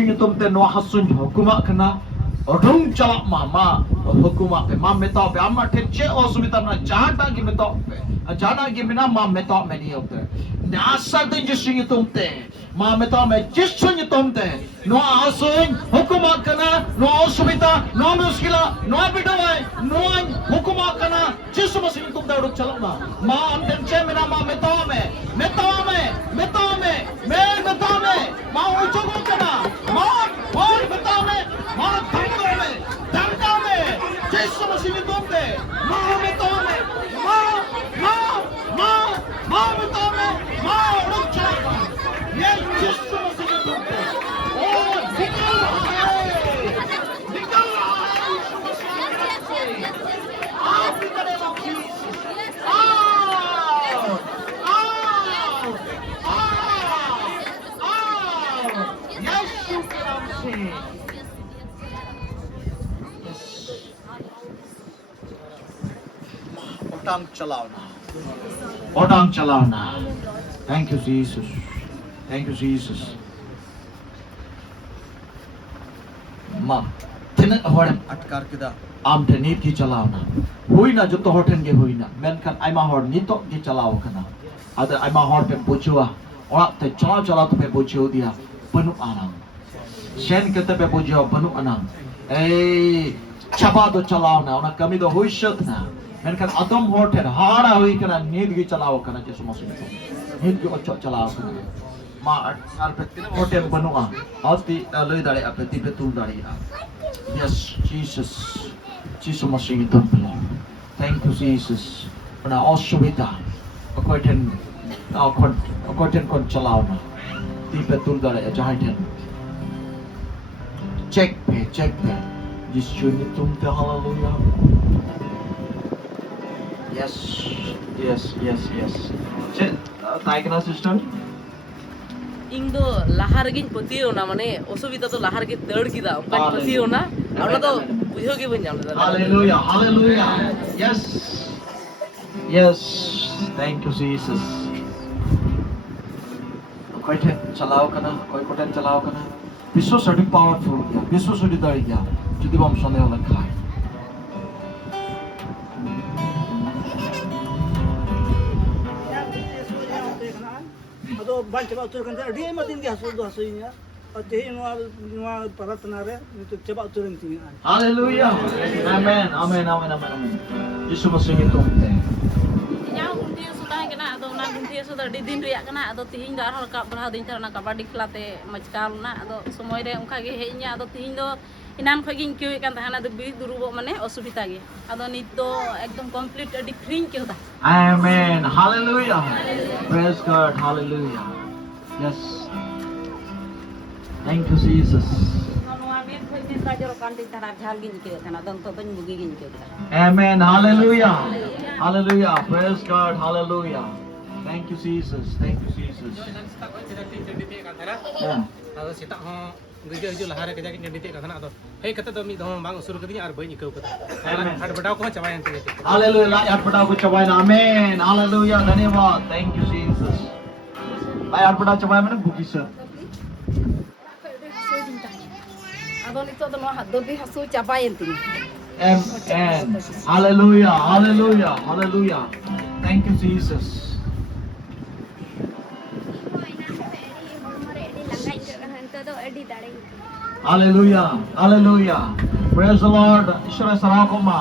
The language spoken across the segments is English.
Jisung Tumte no Hasun Hokuma Kana, Rum Chalak Mama, Hokuma, Mam Metop, Amateche also with a Jada give it up, a Jada give me a Mam Metop many of them. Nasa the Jisung Tumte, Mam Metome, Jisung Tumte, no Hasun, Hokuma Kana, no Osumita, no Muskila, no Abidawai, no Hokuma Kana, Jisumas in Tumta Chalama, Mam then Chemina Mam Metome, Metome, Metome, Metome, Ma Uchogo Kana, Ma, Metome, Ma Tangame, Tangame, Jisumas in Tumte, Ma Metome, Ma Metome, Ma Uchogo. Yes, Jisumas in Tumte. Oh, Odang Chalana. Thank you, Jesus. Thank you, Jesus. Ma, tinak horem atkar kita. Am tenit ki chalana. Huina joto horten ge huina. Menkan aima hor nito ki chalao kana. Ada aima hor pe bojua. Ora te chala to pe bojo dia. Penuh anang. Shen kita pe bojo penuh anang. Chaba do chalao na. Ona kami do huishat na. Menkan atom horten hara hui kana nid ki chalao kana Yesus Masih. Nid ki ochok chalao kana. Ma arpetin horten penuh ah. Hati loi dari apeti betul dari ah. Yes, Jesus. Jesus Masih itu belum. Thank you, Jesus. Pernah oswita. According kon chalao na. Di betul dari ajaran. Check pe. Yesus itu hallelujah. Yes. Cek, tahu kena sister? ᱤᱧ ᱫᱚ ᱞᱟᱦᱟ ᱨᱮᱜᱤᱧ ᱯᱟᱹᱛᱭᱟᱹᱣ ᱮᱱᱟ ᱢᱟᱱᱮ ᱚᱥᱩᱵᱤᱫᱟ ᱫᱚ ᱞᱟᱦᱟ ᱨᱮᱜᱮ ᱫᱟᱹᱲ ᱠᱮᱫᱟ ᱚᱱᱠᱟᱧ ᱯᱟᱹᱛᱭᱟᱹᱣ ᱮᱱᱟ ᱟᱨ ᱚᱱᱟ ᱫᱚ ᱵᱩᱡᱷᱟᱹᱣ ᱜᱮ ᱵᱟᱹᱧ ᱧᱟᱢ ᱞᱮᱫᱟ Hallelujah. Yes. Thank you, Jesus. कोई ठे चलाओ कना कोई कोटन चलाओ कना विश्व सडी पावरफुल या विश्व सडी दारी या जुदी बम संदेह होला खाय Ado banca utur kan dia matin dia hasil do hasilnya. Ateh nuwa paratnare itu coba uturin tinggal. Hallelujah. Amen. Yesus Masih itu. ᱤᱧᱟᱹᱜ ᱜᱩᱱᱴᱷᱤ ᱦᱟᱹᱥᱩ ᱛᱟᱦᱮᱸ ᱠᱟᱱᱟ ᱟᱫᱚ ᱚᱱᱟ ᱜᱩᱱᱴᱷᱤ ᱦᱟᱹᱥᱩ ᱫᱚ ᱟᱹᱰᱤ ᱫᱤᱱ ᱨᱮᱭᱟᱜ ᱠᱟᱱᱟ ᱟᱫᱚ ᱛᱤᱦᱤᱧ ᱫᱚ ᱟᱨᱦᱚᱸ ᱨᱟᱠᱟᱵ ᱵᱟᱲᱦᱟᱣ ᱫᱤᱧ ᱛᱟᱦᱮᱸ ᱠᱟᱵᱟᱰᱤ ᱠᱷᱮᱞᱟᱛᱮ ᱢᱟᱪᱠᱟᱣ ᱞᱮᱱᱟ ᱟᱫᱚ ᱥᱚᱢᱚᱭ ᱨᱮ ᱚᱱᱠᱟ ᱜᱮ ᱦᱮᱡ ᱤᱧᱟ ᱟᱫᱚ ᱛᱤᱦᱤᱧ ᱫᱚ ᱮᱱᱟᱱ ᱠᱷᱚᱡ ᱜᱤᱧ ᱟᱹᱭᱠᱟᱹᱣᱮᱫ ᱠᱟᱱ ᱛᱟᱦᱮᱱᱟ ᱟᱫᱚ ᱵᱤᱨᱤᱫ ᱫᱩᱲᱩᱵᱚᱜ ᱢᱟᱱᱮ ᱚᱥᱩᱵᱤᱫᱟ ᱜᱮ ᱟᱫᱚ ᱱᱤᱛ ᱫᱚ ᱮᱠᱫᱚম ᱠᱚᱢᱯᱞᱤᱴ ᱟᱹᱰᱤ ᱯᱷᱨᱤᱧ ᱟᱹᱭᱠᱟᱹᱣ ᱮᱫᱟ. Amen. Hallelujah. Praise God. Hallelujah. Yes. Thank you, Jesus. ᱱᱚᱣᱟ ᱢᱮᱫ ᱠᱷᱚᱡ ᱢᱮᱫ ᱫᱟᱜ ᱡᱚᱨᱚᱜ ᱠᱟᱱ ᱛᱤᱧ ᱛᱟᱦᱮᱱᱟ ᱡᱷᱟᱞ ᱜᱤᱧ ᱟᱹᱭᱠᱟᱹᱣᱮᱫ ᱛᱟᱦᱮᱱᱟ ᱟᱫᱚ ᱱᱤᱛᱚᱜ ᱫᱚᱧ ᱵᱩᱜᱤ ᱜᱤᱧ ᱟᱹᱭᱠᱟᱹᱣ ᱠᱮᱫᱟ. Amen. Hallelujah. Praise God. Hallelujah. Thank you, Jesus. Yeah. Ado sita ho hiju lahar ke jakin jadi tek kana ado. Hei kata do mi do bang usur kadinya ar bayi ikau kata. Har badaw ko cabayan te. Hallelujah. Layar padaw ko cabayan. Amen. Hallelujah. Dhanyawad. Thank you, Jesus. Layar padaw cabayan mana buki sir. ᱟᱫᱚ ᱱᱤᱛᱚᱜ ᱫᱚ ᱱᱚᱣᱟ ᱫᱚᱵᱤ ᱦᱟᱹᱥᱩ ᱪᱟᱵᱟᱭᱮᱱ ᱛᱤᱧᱟ. Amen. Hallelujah. Thank you, Jesus. Hallelujah. Praise the Lord. Ishwara sarakoma.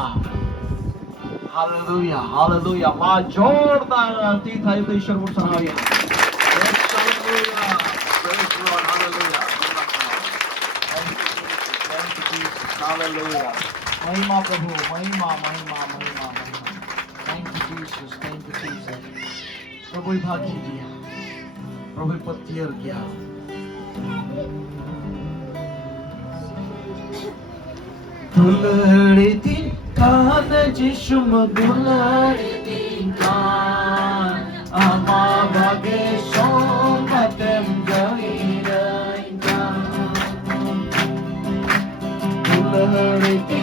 Hallelujah. Ma jordar ti thai to Ishwar ko sarahiya. Hallelujah. Praise the Lord. Hallelujah. Thank you, Jesus. Hallelujah. Mahima Prabhu. Mahima. Thank you, Jesus. Prabhu bhagi diya. Prabhu patyar kiya. Dulariti kan jishum dulariti kan ama bage somatem jaira kan dulariti